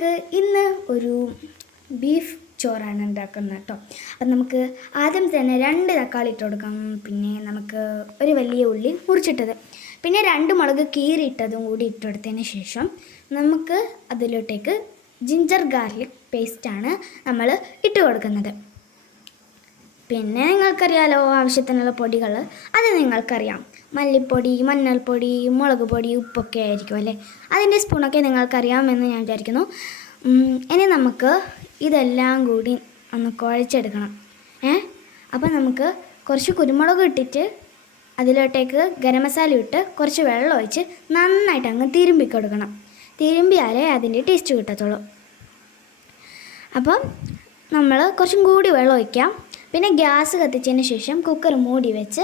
നമുക്ക് ഇന്ന് ഒരു ബീഫ് ചോറാണ് ഉണ്ടാക്കുന്നത് കേട്ടോ. അപ്പം നമുക്ക് ആദ്യം തന്നെ 2 തക്കാളി ഇട്ട് കൊടുക്കാം. പിന്നെ നമുക്ക് ഒരു വലിയ ഉള്ളി മുറിച്ചിട്ടത്, പിന്നെ 2 മുളക് കീറിയിട്ടതും കൂടി ഇട്ടെടുത്തതിന് ശേഷം നമുക്ക് അതിലോട്ടേക്ക് ജിഞ്ചർ ഗാർലിക് പേസ്റ്റാണ് നമ്മൾ ഇട്ട് കൊടുക്കുന്നത്. പിന്നെ നിങ്ങൾക്കറിയാലോ ആവശ്യത്തിനുള്ള പൊടികൾ, അത് നിങ്ങൾക്കറിയാം. മല്ലിപ്പൊടി, മഞ്ഞൾപ്പൊടി, മുളക് പൊടി, ഉപ്പൊക്കെ ആയിരിക്കും അല്ലേ. അതിൻ്റെ സ്പൂണൊക്കെ നിങ്ങൾക്കറിയാമെന്ന് ഞാൻ വിചാരിക്കുന്നു. ഇനി നമുക്ക് ഇതെല്ലാം കൂടി ഒന്ന് കുഴച്ചെടുക്കണം. അപ്പം നമുക്ക് കുറച്ച് കുരുമുളക് ഇട്ടിട്ട് അതിലോട്ടേക്ക് ഗരം മസാല ഇട്ട് കുറച്ച് വെള്ളം ഒഴിച്ച് നന്നായിട്ട് അങ്ങ് തിരുമ്പി കൊടുക്കണം. തിരുമ്പിയാലേ അതിൻ്റെ ടേസ്റ്റ് കിട്ടത്തുള്ളൂ. അപ്പം നമ്മൾ കുറച്ചും കൂടി വെള്ളം ഒഴിക്കാം. പിന്നെ ഗ്യാസ് കത്തിച്ചതിന് ശേഷം കുക്കർ മൂടി വെച്ച്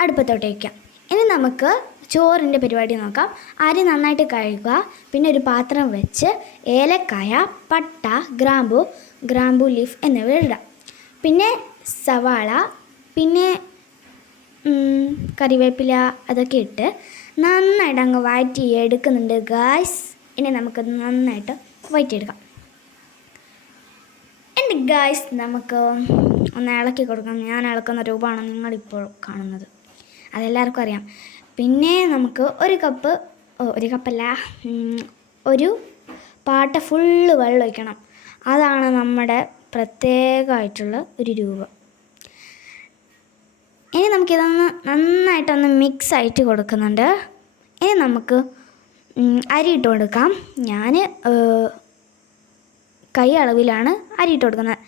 അടുപ്പത്തോട്ട് വയ്ക്കാം. ഇനി നമുക്ക് ചോറിൻ്റെ പരിപാടി നോക്കാം. അരി നന്നായിട്ട് കഴുകുക. പിന്നെ ഒരു പാത്രം വെച്ച് ഏലക്കായ, പട്ട, ഗ്രാമ്പു ലീഫ് എന്നിവ ഇടാം. പിന്നെ സവാള, പിന്നെ കറിവേപ്പില അതൊക്കെ ഇട്ട് നന്നായിട്ട് അങ്ങ് വഴറ്റി എടുക്കുന്നുണ്ട് ഗായ്സ്. ഇനി നമുക്ക് നന്നായിട്ട് വഴറ്റിയെടുക്കാം. എൻ്റെ ഗായ്സ് നമുക്ക് ഒന്ന് ഇളക്കി കൊടുക്കാം. ഞാൻ ഇളക്കുന്ന രൂപമാണ് നിങ്ങളിപ്പോൾ കാണുന്നത്, അതെല്ലാവർക്കും അറിയാം. പിന്നെ നമുക്ക് ഒരു പാട്ട ഫുള്ള് വെള്ളം ഒഴിക്കണം. അതാണ് നമ്മുടെ പ്രത്യേകമായിട്ടുള്ള ഒരു രൂപം. ഇനി നമുക്കിതൊന്ന് നന്നായിട്ടൊന്ന് മിക്സ് ആയിട്ട് കൊടുക്കുന്നുണ്ട്. ഇനി നമുക്ക് അരി ഇട്ട് കൊടുക്കാം. ഞാൻ കൈ അളവിലാണ് അരി ഇട്ട് കൊടുക്കുന്നത്.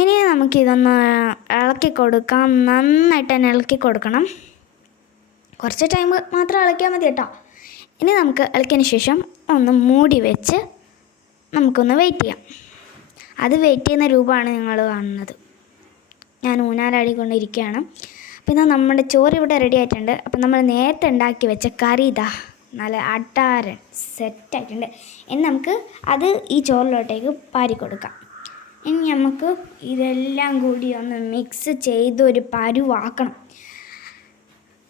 ഇനി നമുക്കിതൊന്ന് ഇളക്കി കൊടുക്കാം. നന്നായിട്ട് തന്നെ ഇളക്കി കൊടുക്കണം. കുറച്ച് ടൈം മാത്രം ഇളക്കിയാൽ മതി കേട്ടോ. ഇനി നമുക്ക് ഇളക്കിയതിന് ശേഷം ഒന്ന് മൂടി വെച്ച് നമുക്കൊന്ന് വെയിറ്റ് ചെയ്യാം. അത് വെയിറ്റ് ചെയ്യുന്ന രൂപമാണ് നിങ്ങൾ കാണുന്നത്. ഞാൻ ഊഞ്ഞാലാടിക്കൊണ്ടിരിക്കുകയാണ്. പിന്നെ നമ്മുടെ ചോറ് ഇവിടെ റെഡി ആയിട്ടുണ്ട്. അപ്പം നമ്മൾ നേരത്തെ ഉണ്ടാക്കി വെച്ച കറി ഇതാ നല്ല അട്ടാരൻ സെറ്റായിട്ടുണ്ട്. ഇനി നമുക്ക് അത് ഈ ചോറിലോട്ടേക്ക് പാരി കൊടുക്കാം. ഇനി നമുക്ക് ഇതെല്ലാം കൂടി ഒന്ന് മിക്സ് ചെയ്ത് ഒരു പരുവാക്കണം.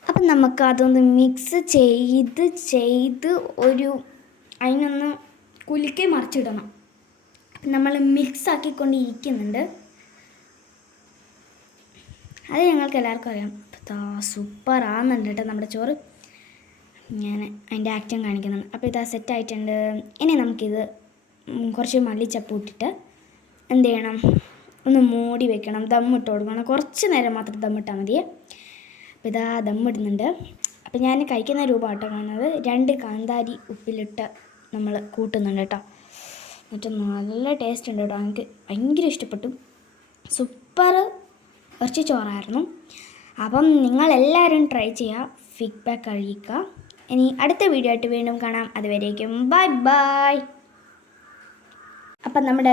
അപ്പം നമുക്ക് അതൊന്ന് മിക്സ് ചെയ്ത് അതിനൊന്ന് കുലുക്കി മറിച്ചിടണം. നമ്മൾ മിക്സ് ആക്കിക്കൊണ്ടിരിക്കുന്നുണ്ട്. അത് ഞങ്ങൾക്ക് എല്ലാവർക്കും അറിയാം. സൂപ്പർ ആകുന്നുണ്ട് കേട്ടോ നമ്മുടെ ചോറ്. ഞാൻ അതിൻ്റെ ആക്ഷൻ കാണിക്കുന്നുണ്ട്. അപ്പോൾ ഇതാ സെറ്റായിട്ടുണ്ട്. ഇനി നമുക്കിത് കുറച്ച് മല്ലിച്ചപ്പ് ഇട്ടിട്ട് എന്ത് ചെയ്യണം, ഒന്ന് മൂടി വെക്കണം. ദമ്മിട്ട് കൊടുക്കണം. കുറച്ച് നേരം മാത്രം ദമ്മിട്ടാൽ മതിയേ. അപ്പോൾ ഇതാ ദമ്മിടുന്നുണ്ട്. അപ്പോൾ ഞാൻ കഴിക്കുന്ന രൂപമാട്ടോ കാണുന്നത്. 2 കാന്താരി ഉപ്പിലിട്ട് നമ്മൾ കൂട്ടുന്നുണ്ട് കേട്ടോ. എന്നിട്ട് നല്ല ടേസ്റ്റ് ഉണ്ട് കേട്ടോ. എനിക്ക് ഭയങ്കര ഇഷ്ടപ്പെട്ടു. സൂപ്പർ ഇറച്ചി ചോറായിരുന്നു. അപ്പം നിങ്ങളെല്ലാവരും ട്രൈ ചെയ്യുക, ഫീഡ്ബാക്ക് അറിയിക്കുക. ഇനി അടുത്ത വീഡിയോ ആയിട്ട് വീണ്ടും കാണാം. അതുവരേക്കും ബൈ ബൈ. അപ്പം നമ്മുടെ